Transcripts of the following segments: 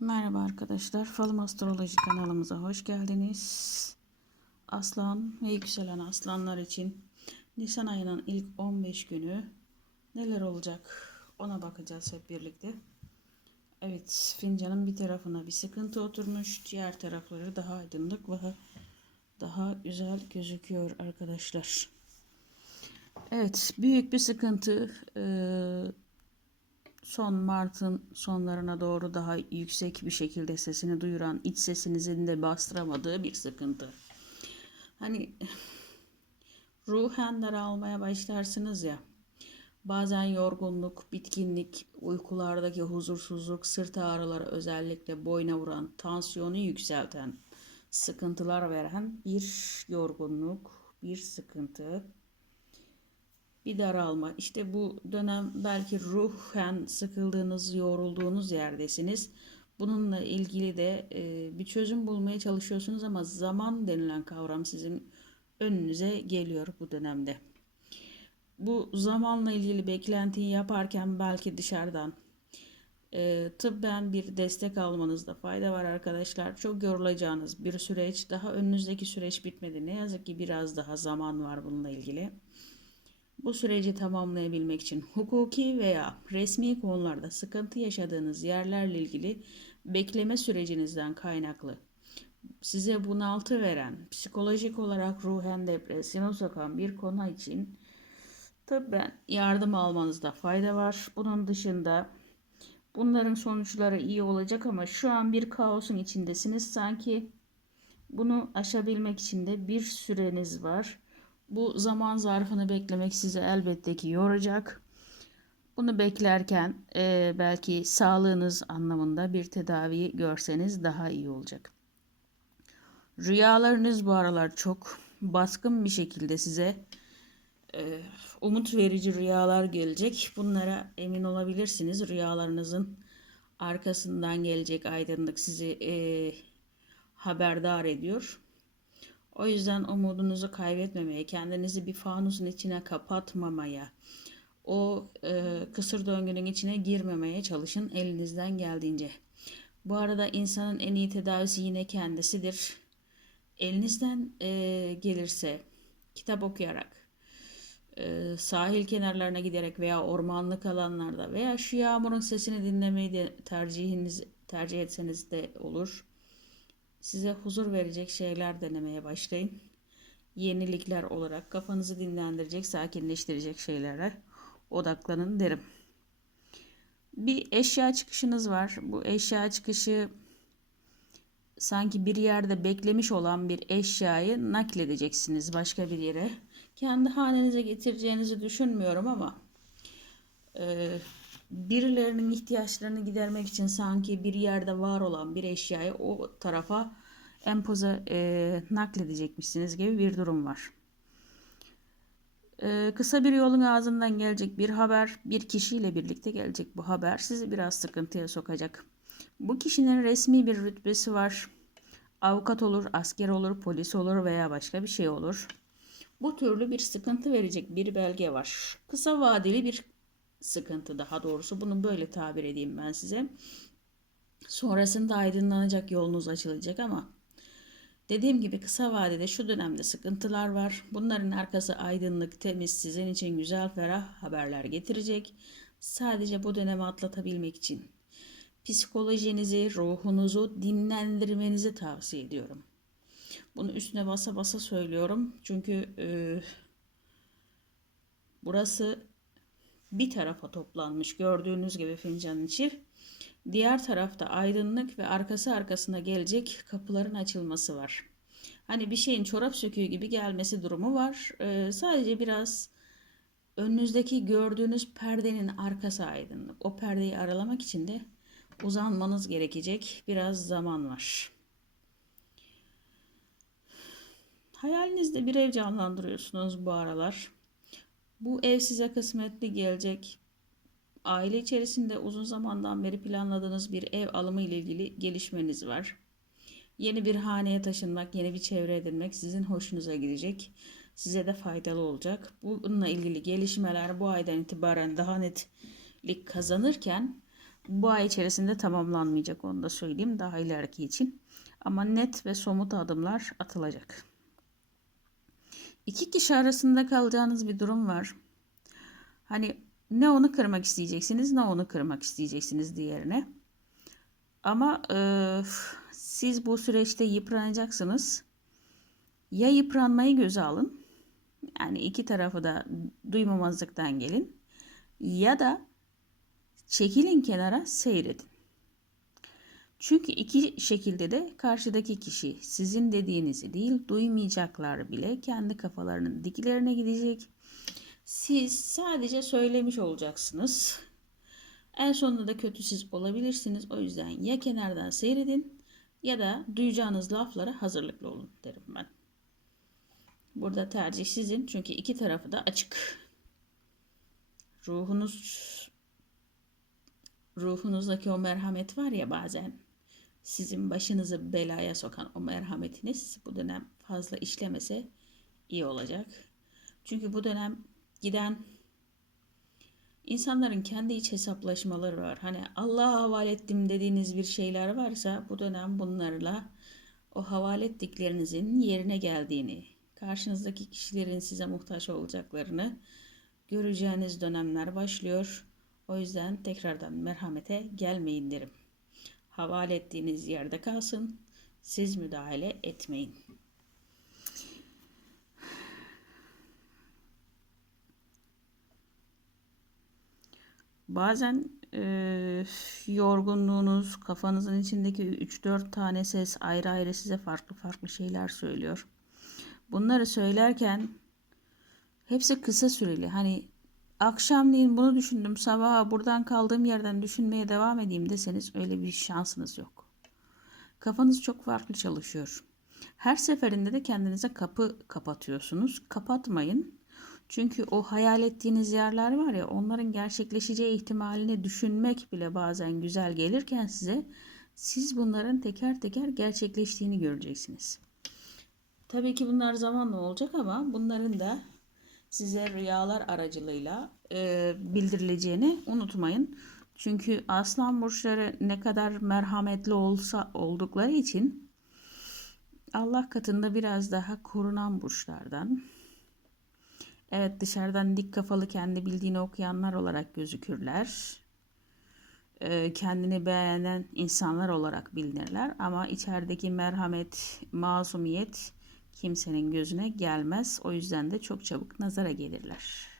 Merhaba arkadaşlar. Falım Astroloji kanalımıza hoş geldiniz. Aslan ve yükselen aslanlar için Nisan ayının ilk 15 günü neler olacak ona bakacağız hep birlikte. Evet fincanın bir tarafına bir sıkıntı oturmuş. Diğer tarafları daha aydınlık ve daha güzel gözüküyor arkadaşlar. Evet büyük bir sıkıntı. Ee, son Mart'ın sonlarına doğru daha yüksek bir şekilde sesini duyuran, iç sesinizin de bastıramadığı bir sıkıntı. Hani ruhen daralmaya başlarsınız ya. Bazen yorgunluk, bitkinlik, uykulardaki huzursuzluk, sırt ağrıları özellikle boyna vuran, tansiyonu yükselten, sıkıntılar veren bir yorgunluk, bir sıkıntı bir daralma. İşte bu dönem belki ruhen sıkıldığınız, yorulduğunuz yerdesiniz. Bununla ilgili de e, bir çözüm bulmaya çalışıyorsunuz ama zaman denilen kavram sizin önünüze geliyor bu dönemde. Bu zamanla ilgili beklentiyi yaparken belki dışarıdan e, tıbben bir destek almanızda fayda var arkadaşlar. Çok yorulacağınız bir süreç. Daha önünüzdeki süreç bitmedi. Ne yazık ki biraz daha zaman var bununla ilgili. Bu süreci tamamlayabilmek için hukuki veya resmi konularda sıkıntı yaşadığınız yerlerle ilgili bekleme sürecinizden kaynaklı size bunaltı veren, psikolojik olarak ruhen depresyona sokan bir konu için tıbben yardım almanızda fayda var. Bunun dışında bunların sonuçları iyi olacak ama şu an bir kaosun içindesiniz. Sanki bunu aşabilmek için de bir süreniz var. Bu zaman zarfını beklemek sizi elbette ki yoracak. Bunu beklerken e, belki sağlığınız anlamında bir tedavi görseniz daha iyi olacak. Rüyalarınız bu aralar çok baskın bir şekilde size e, umut verici rüyalar gelecek. Bunlara emin olabilirsiniz. Rüyalarınızın arkasından gelecek aydınlık sizi e, haberdar ediyor. O yüzden umudunuzu kaybetmemeye, kendinizi bir fanusun içine kapatmamaya, o e, kısır döngünün içine girmemeye çalışın elinizden geldiğince. Bu arada insanın en iyi tedavisi yine kendisidir. Elinizden e, gelirse kitap okuyarak, e, sahil kenarlarına giderek veya ormanlık alanlarda veya şu yağmurun sesini dinlemeyi de tercihiniz tercih etseniz de olur size huzur verecek şeyler denemeye başlayın. Yenilikler olarak kafanızı dinlendirecek, sakinleştirecek şeylere odaklanın derim. Bir eşya çıkışınız var. Bu eşya çıkışı sanki bir yerde beklemiş olan bir eşyayı nakledeceksiniz başka bir yere. Kendi hanenize getireceğinizi düşünmüyorum ama e, birilerinin ihtiyaçlarını gidermek için sanki bir yerde var olan bir eşyayı o tarafa empoze e, nakledecekmişsiniz gibi bir durum var. E, kısa bir yolun ağzından gelecek bir haber, bir kişiyle birlikte gelecek bu haber sizi biraz sıkıntıya sokacak. Bu kişinin resmi bir rütbesi var. Avukat olur, asker olur, polis olur veya başka bir şey olur. Bu türlü bir sıkıntı verecek bir belge var. Kısa vadeli bir sıkıntı daha doğrusu. Bunu böyle tabir edeyim ben size. Sonrasında aydınlanacak yolunuz açılacak ama dediğim gibi kısa vadede şu dönemde sıkıntılar var. Bunların arkası aydınlık, temiz, sizin için güzel, ferah haberler getirecek. Sadece bu dönemi atlatabilmek için psikolojinizi, ruhunuzu dinlendirmenizi tavsiye ediyorum. Bunu üstüne basa basa söylüyorum. Çünkü e, burası bir tarafa toplanmış gördüğünüz gibi fincanın içi. Diğer tarafta aydınlık ve arkası arkasına gelecek kapıların açılması var. Hani bir şeyin çorap söküğü gibi gelmesi durumu var. Ee, sadece biraz önünüzdeki gördüğünüz perdenin arkası aydınlık. O perdeyi aralamak için de uzanmanız gerekecek biraz zaman var. Hayalinizde bir ev canlandırıyorsunuz bu aralar. Bu ev size kısmetli gelecek. Aile içerisinde uzun zamandan beri planladığınız bir ev alımı ile ilgili gelişmeniz var. Yeni bir haneye taşınmak, yeni bir çevre edinmek sizin hoşunuza gidecek. Size de faydalı olacak. Bununla ilgili gelişmeler bu aydan itibaren daha netlik kazanırken bu ay içerisinde tamamlanmayacak onu da söyleyeyim daha ileriki için. Ama net ve somut adımlar atılacak. İki kişi arasında kalacağınız bir durum var. Hani ne onu kırmak isteyeceksiniz ne onu kırmak isteyeceksiniz diğerine. Ama e, siz bu süreçte yıpranacaksınız. Ya yıpranmayı göze alın. Yani iki tarafı da duymamazlıktan gelin. Ya da çekilin kenara seyredin. Çünkü iki şekilde de karşıdaki kişi sizin dediğinizi değil duymayacaklar bile kendi kafalarının diklerine gidecek. Siz sadece söylemiş olacaksınız. En sonunda da kötü siz olabilirsiniz. O yüzden ya kenardan seyredin ya da duyacağınız laflara hazırlıklı olun derim ben. Burada tercih sizin çünkü iki tarafı da açık. Ruhunuz ruhunuzdaki o merhamet var ya bazen sizin başınızı belaya sokan o merhametiniz bu dönem fazla işlemese iyi olacak. Çünkü bu dönem giden insanların kendi iç hesaplaşmaları var. Hani Allah'a havale ettim dediğiniz bir şeyler varsa bu dönem bunlarla o havale ettiklerinizin yerine geldiğini, karşınızdaki kişilerin size muhtaç olacaklarını göreceğiniz dönemler başlıyor. O yüzden tekrardan merhamete gelmeyin derim. Havale ettiğiniz yerde kalsın. Siz müdahale etmeyin. Bazen e, yorgunluğunuz, kafanızın içindeki 3-4 tane ses ayrı ayrı size farklı farklı şeyler söylüyor. Bunları söylerken hepsi kısa süreli. Hani akşamleyin bunu düşündüm, sabaha buradan kaldığım yerden düşünmeye devam edeyim deseniz öyle bir şansınız yok. Kafanız çok farklı çalışıyor. Her seferinde de kendinize kapı kapatıyorsunuz. Kapatmayın. Çünkü o hayal ettiğiniz yerler var ya onların gerçekleşeceği ihtimalini düşünmek bile bazen güzel gelirken size siz bunların teker teker gerçekleştiğini göreceksiniz. Tabii ki bunlar zamanla olacak ama bunların da size rüyalar aracılığıyla e, bildirileceğini unutmayın. Çünkü aslan burçları ne kadar merhametli olsa oldukları için Allah katında biraz daha korunan burçlardan. Evet dışarıdan dik kafalı kendi bildiğini okuyanlar olarak gözükürler. Ee, kendini beğenen insanlar olarak bilinirler. Ama içerideki merhamet, masumiyet kimsenin gözüne gelmez. O yüzden de çok çabuk nazara gelirler.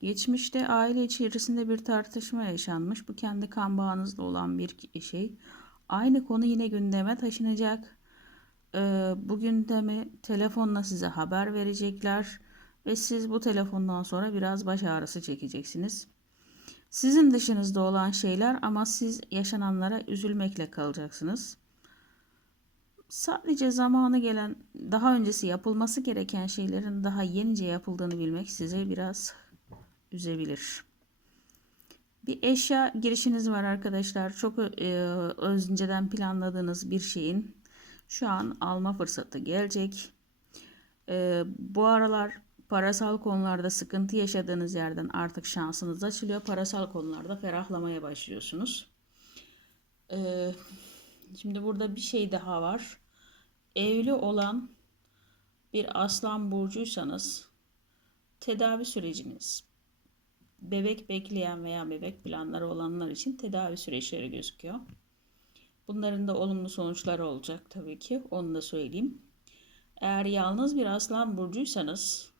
Geçmişte aile içerisinde bir tartışma yaşanmış. Bu kendi kan bağınızla olan bir şey. Aynı konu yine gündeme taşınacak. Ee, bu gündemi telefonla size haber verecekler ve siz bu telefondan sonra biraz baş ağrısı çekeceksiniz. Sizin dışınızda olan şeyler ama siz yaşananlara üzülmekle kalacaksınız. Sadece zamanı gelen, daha öncesi yapılması gereken şeylerin daha yenice yapıldığını bilmek sizi biraz üzebilir. Bir eşya girişiniz var arkadaşlar. Çok e, önceden planladığınız bir şeyin şu an alma fırsatı gelecek. E, bu aralar parasal konularda sıkıntı yaşadığınız yerden artık şansınız açılıyor. Parasal konularda ferahlamaya başlıyorsunuz. E, şimdi burada bir şey daha var. Evli olan bir aslan burcuysanız tedavi süreciniz bebek bekleyen veya bebek planları olanlar için tedavi süreçleri gözüküyor. Bunların da olumlu sonuçları olacak tabii ki. Onu da söyleyeyim. Eğer yalnız bir aslan burcuysanız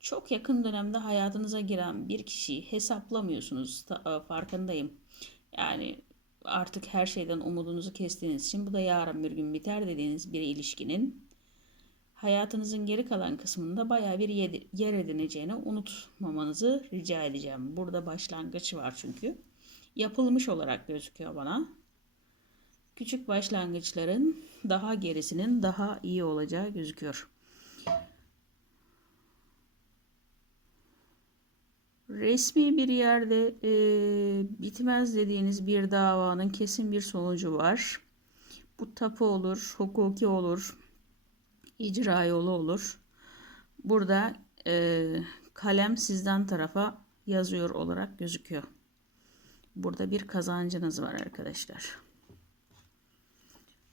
çok yakın dönemde hayatınıza giren bir kişiyi hesaplamıyorsunuz. E, farkındayım. Yani artık her şeyden umudunuzu kestiğiniz için bu da yarın bir gün biter dediğiniz bir ilişkinin hayatınızın geri kalan kısmında baya bir yer edineceğini unutmamanızı rica edeceğim. Burada başlangıç var çünkü. Yapılmış olarak gözüküyor bana. Küçük başlangıçların daha gerisinin daha iyi olacağı gözüküyor. Resmi bir yerde e, bitmez dediğiniz bir davanın kesin bir sonucu var. Bu tapu olur, hukuki olur, icra yolu olur. Burada e, kalem sizden tarafa yazıyor olarak gözüküyor. Burada bir kazancınız var arkadaşlar.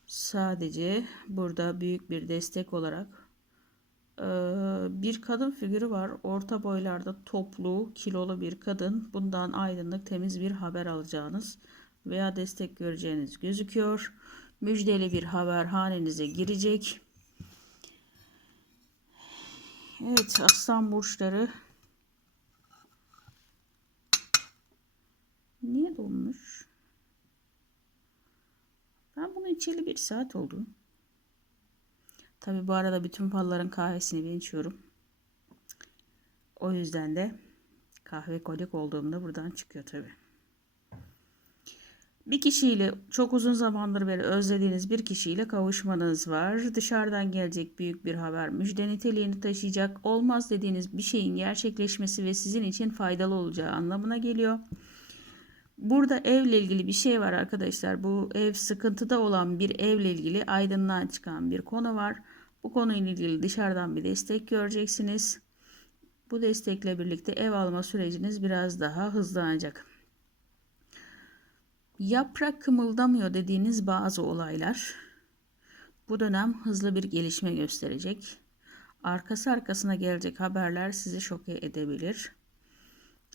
Sadece burada büyük bir destek olarak bir kadın figürü var. Orta boylarda toplu, kilolu bir kadın. Bundan aydınlık, temiz bir haber alacağınız veya destek göreceğiniz gözüküyor. Müjdeli bir haber hanenize girecek. Evet, aslan burçları Niye donmuş? Ben bunu içeli bir saat oldu. Tabi bu arada bütün falların kahvesini ben içiyorum. O yüzden de kahve kolik olduğumda buradan çıkıyor tabi. Bir kişiyle çok uzun zamandır beri özlediğiniz bir kişiyle kavuşmanız var. Dışarıdan gelecek büyük bir haber müjde niteliğini taşıyacak. Olmaz dediğiniz bir şeyin gerçekleşmesi ve sizin için faydalı olacağı anlamına geliyor. Burada evle ilgili bir şey var arkadaşlar. Bu ev sıkıntıda olan bir evle ilgili aydınlığa çıkan bir konu var. Bu konuyla ilgili dışarıdan bir destek göreceksiniz. Bu destekle birlikte ev alma süreciniz biraz daha hızlanacak. Yaprak kımıldamıyor dediğiniz bazı olaylar bu dönem hızlı bir gelişme gösterecek. Arkası arkasına gelecek haberler sizi şok edebilir.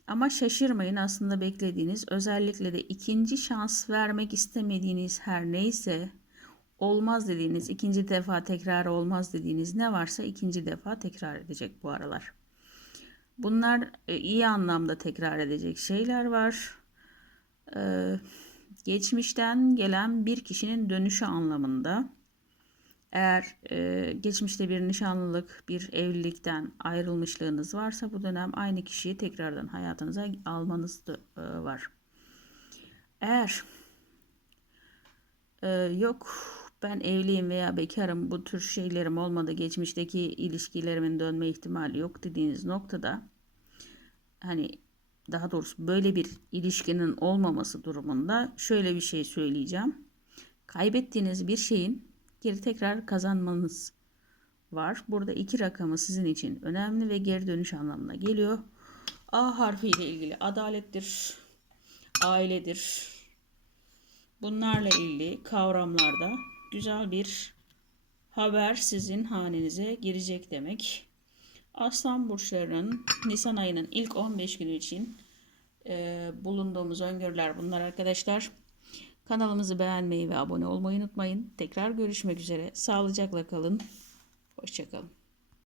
Ama şaşırmayın aslında beklediğiniz özellikle de ikinci şans vermek istemediğiniz her neyse olmaz dediğiniz ikinci defa tekrar olmaz dediğiniz ne varsa ikinci defa tekrar edecek bu aralar. Bunlar e, iyi anlamda tekrar edecek şeyler var. Ee, geçmişten gelen bir kişinin dönüşü anlamında. Eğer e, geçmişte bir nişanlılık, bir evlilikten ayrılmışlığınız varsa bu dönem aynı kişiyi tekrardan hayatınıza almanız da e, var. Eğer e, yok ben evliyim veya bekarım bu tür şeylerim olmadı geçmişteki ilişkilerimin dönme ihtimali yok dediğiniz noktada hani daha doğrusu böyle bir ilişkinin olmaması durumunda şöyle bir şey söyleyeceğim. Kaybettiğiniz bir şeyin geri tekrar kazanmanız var. Burada iki rakamı sizin için önemli ve geri dönüş anlamına geliyor. A harfi ile ilgili adalettir, ailedir. Bunlarla ilgili kavramlarda güzel bir haber sizin hanenize girecek demek. Aslan burçlarının Nisan ayının ilk 15 günü için e, bulunduğumuz öngörüler bunlar arkadaşlar. Kanalımızı beğenmeyi ve abone olmayı unutmayın. Tekrar görüşmek üzere. Sağlıcakla kalın. Hoşçakalın.